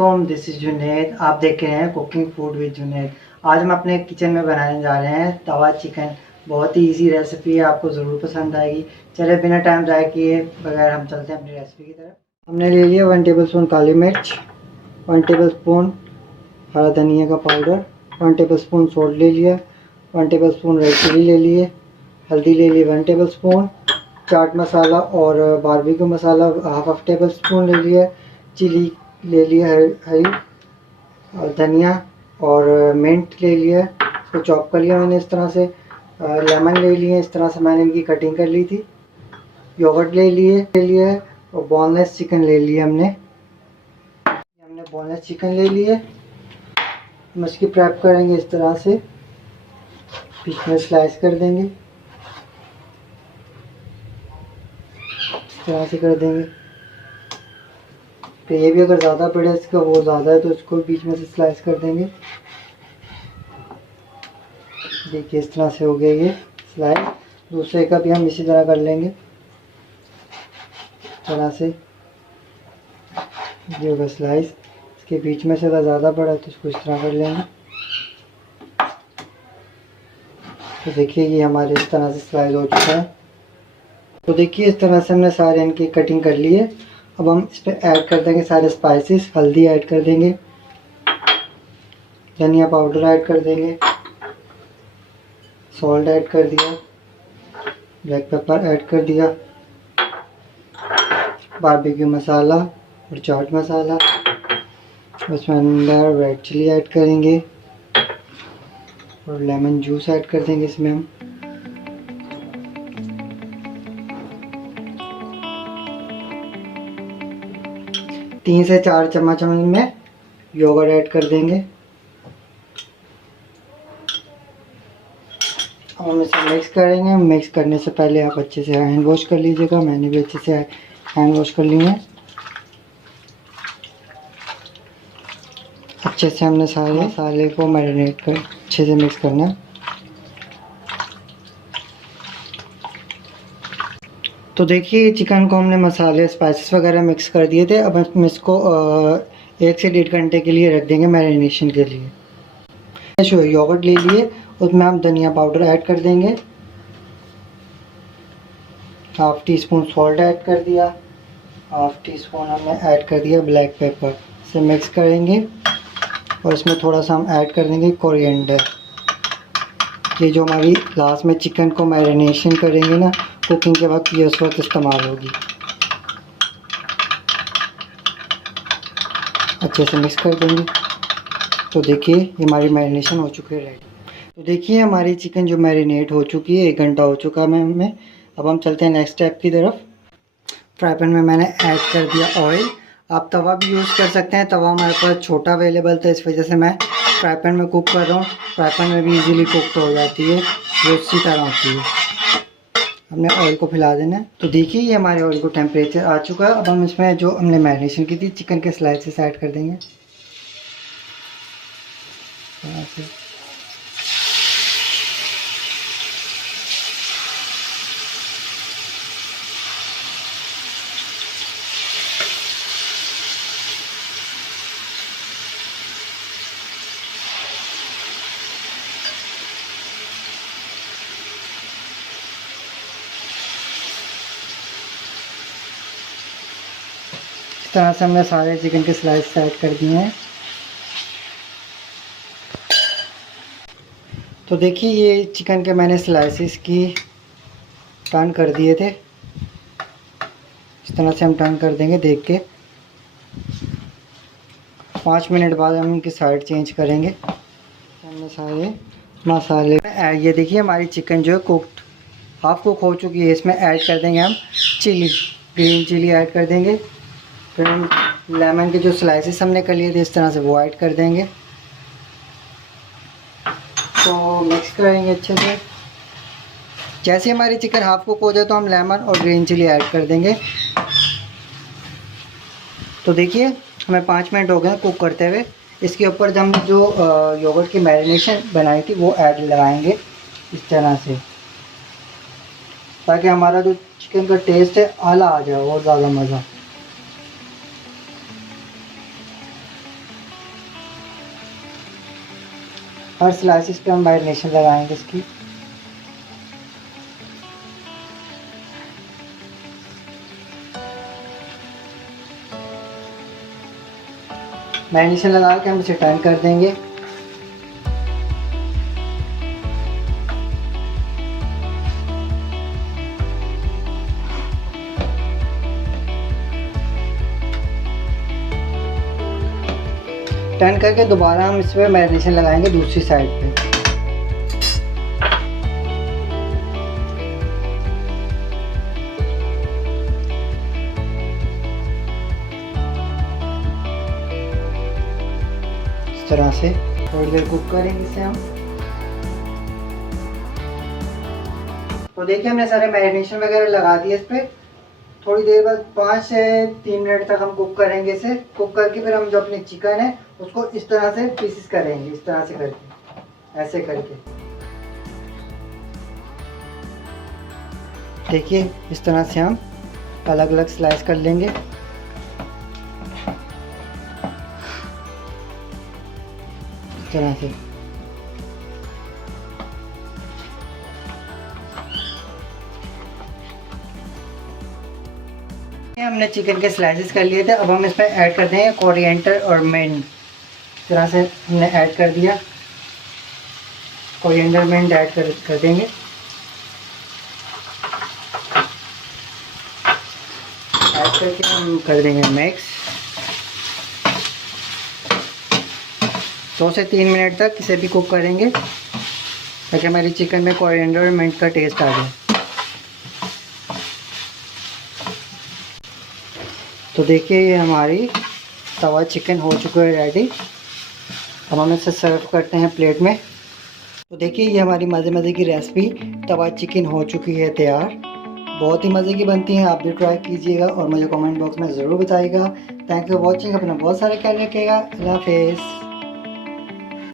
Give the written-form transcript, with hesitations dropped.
वालेकुम, this is Junaid. आप देख रहे हैं कुकिंग फूड विद जुनैद। आज हम अपने किचन में बनाने जा रहे हैं तवा चिकन। बहुत ही इजी रेसिपी है, आपको ज़रूर पसंद आएगी। चले बिना टाइम ज़ाया किए बगैर हम चलते हैं अपनी रेसिपी की तरफ। हमने ले लिया 1 टेबलस्पून काली मिर्च, 1 टेबलस्पून हरा धनिया का पाउडर, 1 टेबलस्पून सॉल्ट ले लिया, 1 टेबलस्पून रेड चिली ले लिए, हल्दी ले ली 1 टेबलस्पून, चाट मसाला और बारबेक्यू मसाला हाफ टेबल स्पून ले लिया, चिली ले लिया हरी और धनिया और मिंट ले लिया, इसको चॉप कर लिया मैंने इस तरह से। लेमन ले लिए, इस तरह से मैंने इनकी कटिंग कर ली थी। योगर्ट ले लिए और बोनलेस चिकन ले लिया हमने बोनलेस चिकन ले लिए। हम इसकी प्रेप करेंगे इस तरह से, बीच में स्लाइस कर देंगे, इस तरह से कर देंगे। तो ये भी अगर ज़्यादा बड़ा इसका वो ज़्यादा है तो इसको बीच में से स्लाइस कर देंगे। देखिए इस तरह से हो गया ये स्लाइस। दूसरे का भी हम इसी तरह कर लेंगे, इस तरह से ये होगा स्लाइस। इसके बीच में से अगर ज़्यादा बड़ा है तो इसको इस तरह कर लेंगे। तो देखिए ये हमारे इस तरह से स्लाइस हो चुका है। तो देखिए इस तरह से हमने सारे इनकी कटिंग कर ली है। अब हम इस पर ऐड कर देंगे सारे स्पाइसेस। हल्दी ऐड कर देंगे, धनिया पाउडर ऐड कर देंगे, सॉल्ट ऐड कर दिया, ब्लैक पेपर ऐड कर दिया, बारबेक्यू मसाला और चाट मसाला। उसमें अंदर रेड चिली ऐड करेंगे और लेमन जूस ऐड कर देंगे इसमें हम। तीन से 4 चम्मच हम इनमें योगर्ट ऐड कर देंगे। अब हम इसे मिक्स करेंगे। मिक्स करने से पहले आप अच्छे से हैंड वॉश कर लीजिएगा। मैंने भी अच्छे से हैंड वॉश कर लिए हैं। अच्छे से हमने सारे मसाले को मैरिनेट कर अच्छे से मिक्स करना है। तो देखिए चिकन को हमने मसाले स्पाइसेस वगैरह मिक्स कर दिए थे। अब हम इसको 1 से 1.5 घंटे के लिए रख देंगे मैरिनेशन के लिए। जो योगर्ट ले लिए उसमें हम धनिया पाउडर ऐड कर देंगे, half tea spoon salt add कर दिया, हाफ टी स्पून हमने ऐड कर दिया ब्लैक पेपर। इसे मिक्स करेंगे और इसमें थोड़ा सा हम ऐड कर देंगे कोरिएंडर। ये जो हमारी लास्ट में चिकन को मैरिनेशन करेंगे ना कुकिंग के वक्त, ये उस वक्त इस्तेमाल होगी। अच्छे से मिक्स कर देंगे। तो देखिए ये हमारी मैरिनेशन हो चुकी है रेडी। तो देखिए हमारी चिकन जो मैरिनेट हो चुकी है, 1 घंटा हो चुका है हमें। अब हम चलते हैं नेक्स्ट स्टेप की तरफ। फ्राई पैन में मैंने ऐड कर दिया ऑयल। आप तवा भी यूज़ कर सकते हैं, तवा हमारे पास छोटा अवेलेबल था इस वजह से मैं फ्राई पैन में कुक कर रहा हूँ। फ्राई पैन में भी इजीली कुक हो जाती है, ये उसी तरह होती है। हमने ऑयल को फैला देना है। तो देखिए ये हमारे ऑयल को टेम्परेचर आ चुका है। अब हम इसमें जो हमने मैरिनेशन की थी चिकन के स्लाइसेस ऐड कर देंगे। इस तरह से हमने सारे चिकन के स्लाइस ऐड कर दिए हैं। तो देखिए ये चिकन के मैंने स्लाइसेस की टर्न कर दिए थे। इस तरह से हम टर्न कर देंगे देख के। 5 मिनट बाद हम इनकी साइड चेंज करेंगे। हमने सारे मसाले ये देखिए हमारी चिकन जो है कुक्ड हाफ कुक हो चुकी है। इसमें ऐड कर देंगे हम चिली, ग्रीन चिली ऐड कर देंगे। फिर हम लेमन के जो स्लाइसेस हमने कर लिए थे इस तरह से वो ऐड कर देंगे। तो मिक्स करेंगे अच्छे से। जैसे हमारी चिकन हाफ कुक हो जाए तो हम लेमन और ग्रीन चिली ऐड कर देंगे। तो देखिए हमें 5 मिनट हो गए कुक करते हुए। इसके ऊपर जब हम जो योगर्ट की मैरिनेशन बनाई थी वो ऐड लगाएंगे इस तरह से, ताकि हमारा जो चिकन का टेस्ट है आला आ जाए, बहुत ज़्यादा मज़ा। हर स्लाइसिस पे हम मैरिनेशन लगाएंगे इसकी। मैरिनेशन लगा के हम इसे टर्न कर देंगे। टर्न करके दोबारा हम इस पर मैरिनेशन लगाएंगे दूसरी साइड पे। इस तरह से थोड़ी देर कुक करेंगे इसे हम। तो देखिए हमने सारे मैरिनेशन वगैरह लगा दिए इस पर। थोड़ी देर बाद 5 से 3 मिनट तक हम कुक करेंगे इसे। कुक करके फिर हम जो अपने चिकन है उसको इस तरह से पीसेस करेंगे, इस तरह से करके, ऐसे करके। देखिए इस तरह से हम अलग अलग स्लाइस कर लेंगे। इस तरह से हमने चिकन के स्लाइसेस कर लिए थे। अब हम इसमें ऐड कर देंगे कोरिएंडर और मिंट। इस तरह से हमने ऐड कर दिया, कोरिएंडर मिंट ऐड कर देंगे। ऐड करके हम कर देंगे मिक्स। 2 से 3 मिनट तक इसे भी कुक करेंगे ताकि हमारी चिकन में कोरिएंडर और मिंट का टेस्ट आ जाए। तो देखिए ये हमारी तवा चिकन हो चुका है रेडी। अब हम इसे सर्व करते हैं प्लेट में। तो देखिए ये हमारी मज़े मज़े की रेसिपी तवा चिकन हो चुकी है तैयार। बहुत ही मज़े की बनती है, आप भी ट्राई कीजिएगा और मुझे कमेंट बॉक्स में ज़रूर बताइएगा। Thank you for watching. अपना बहुत सारा ख्याल रखिएगा। अल्लाह हाफिज़।